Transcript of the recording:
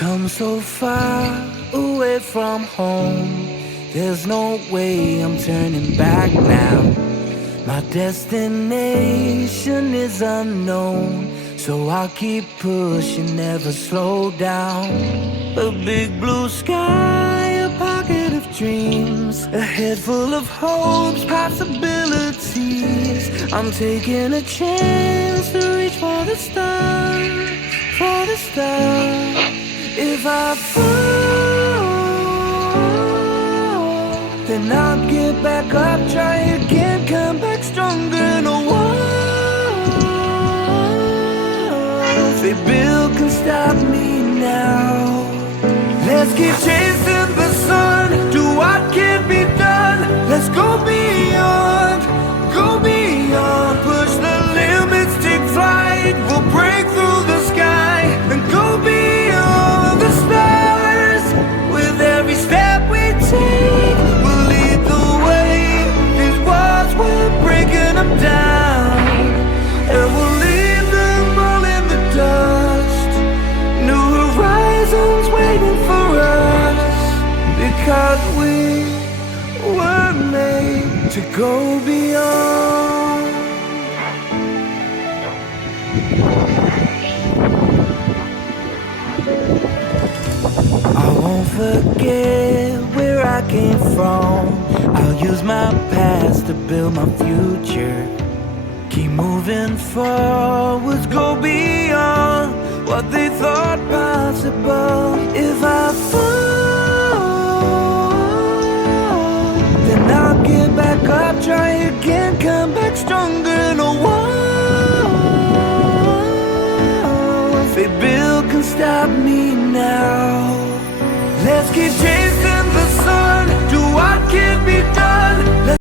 come so far away from home. There's no way I'm turning back now. My destination is unknown, so I'll keep pushing, never slow down. A big blue sky, a pocket of dreams, a head full of hopes, possibilities. I'm taking a chance to reach for the stars, for the stars. If I fall, then I'll get back up, try again, come back stronger. No one, say Bill can stop me now. Let's keep chasing the sun, do what can be done. Let's go beyond, push the limits, take flight. We'll break through the sky and go beyond the stars. With every step we take, we'll lead the way. These walls, we're breaking them down, and we'll leave them all in the dust. New horizons waiting for us, because we were made to go beyond. I won't forget where I came from. I'll use my past to build my future. Keep moving forwards, go beyond what they thought possible. If I fall, then I'll get back up, try again, come back stronger. No one, say Bill can stop me now.